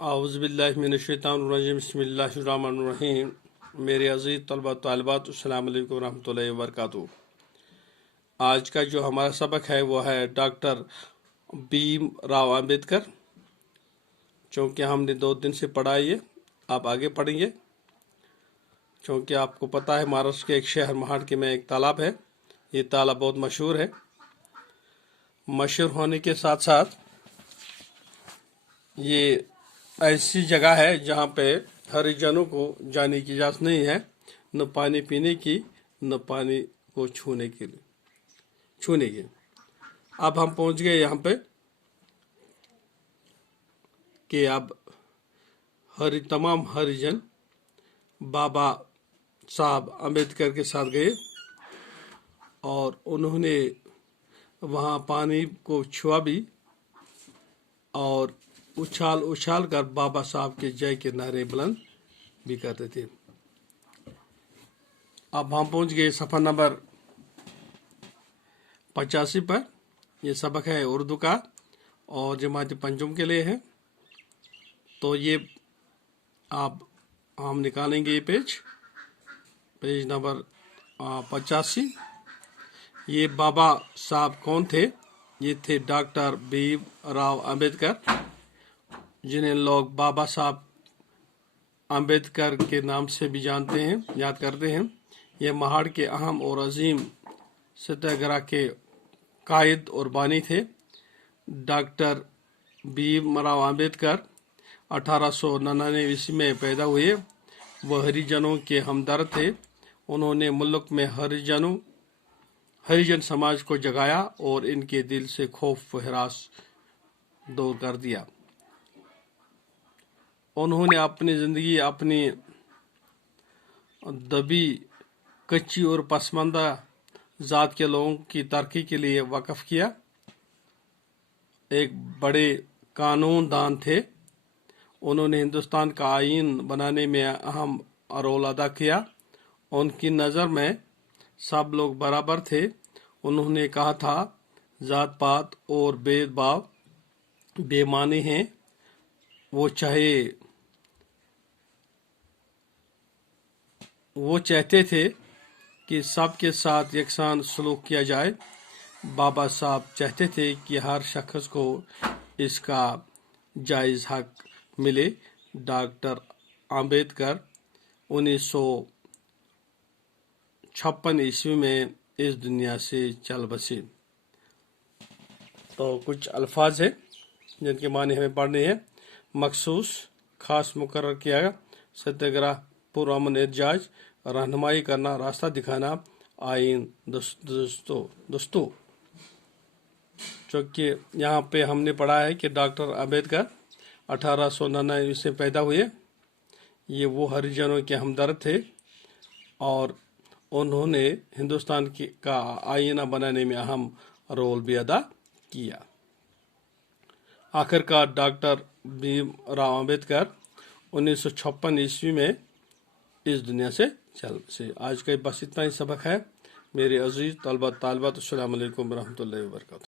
औज़ुबिल्लाहिमिनश्शैतानिर्रजीम बिस्मिल्लाहिर्रहमानिर्रहीम। मेरे अज़ीज़ तलबा तालिबात अस्सलाम वालेकुम रहमतुल्लाहि व बरकातुहू। आज का जो हमारा सबक है वो है डॉक्टर भीम राव अम्बेडकर। चूँकि हमने 2 दिन से पढ़ा है, आप आगे पढ़ेंगे। चूँकि आपको पता है महाराष्ट्र के एक शहर महाड़ में एक तालाब है। ये तालाब बहुत मशहूर है। मशहूर होने के साथ साथ ये ऐसी जगह है जहाँ पे हरिजनों को जाने की इजाज़त नहीं है, न पानी पीने की न पानी को छूने की। अब हम पहुँच गए यहाँ पे कि अब तमाम हरिजन बाबा साहब अम्बेडकर के साथ गए और उन्होंने वहाँ पानी को छुआ भी और उछाल उछाल कर बाबा साहब के जय के नारे बुलंद भी करते थे। अब हम पहुंच गए सफ़ा नंबर 85 पर। यह सबक है उर्दू का और जमात पंजुम के लिए है। तो ये हम निकालेंगे ये पेज नंबर 85। ये बाबा साहब कौन थे? ये थे डॉक्टर भीम राव अम्बेडकर, जिन्हें लोग बाबा साहब अम्बेडकर के नाम से भी जानते हैं, याद करते हैं। ये महाड़ के अहम और अजीम सत्याग्रह के कायद और बानी थे। डॉक्टर भीम राव अम्बेडकर 1899 ईस्वी में पैदा हुए। वह हरिजनों के हमदर्द थे। उन्होंने मुल्क में हरिजन समाज को जगाया और इनके दिल से खौफ व हरास दूर कर दिया। उन्होंने अपनी जिंदगी अपनी दबी, कच्ची और पसमानदा जात के लोगों की तरक्की के लिए वक्फ किया। एक बड़े कानून दान थे। उन्होंने हिंदुस्तान का आईन बनाने में अहम रोल अदा किया। उनकी नज़र में सब लोग बराबर थे। उन्होंने कहा था, जात पात और भेदभाव बेमानी हैं। वो चाहते थे कि सबके साथ यकसान सलूक किया जाए। बाबा साहब चाहते थे कि हर शख्स को इसका जायज़ हक मिले। डॉक्टर अम्बेडकर 1956 ईस्वी में इस दुनिया से चल बसे। तो कुछ अल्फाज है जिनके माने हमें पढ़ने हैं। मखसूस, खास मुकर्रर किया गया, सत्याग्रह, पुरअमन एहतजाज, रहनुमाई करना, रास्ता दिखाना, आइन, दोस्तों। चूँकि यहाँ पे हमने पढ़ा है कि डॉक्टर अम्बेडकर 1899 से पैदा हुए। ये वो हरिजनों के हमदर्द थे और उन्होंने हिंदुस्तान का आईना बनाने में अहम रोल भी अदा किया। आखिरकार डॉक्टर भीम राव अम्बेडकर 1956 ईस्वी में इस दुनिया से चल बसे। आज का बस इतना ही सबक है। मेरे अजीज तलबा तालिबात, अस्सलाम वालेकुम रहमतुल्लाहि व बरकातुहू।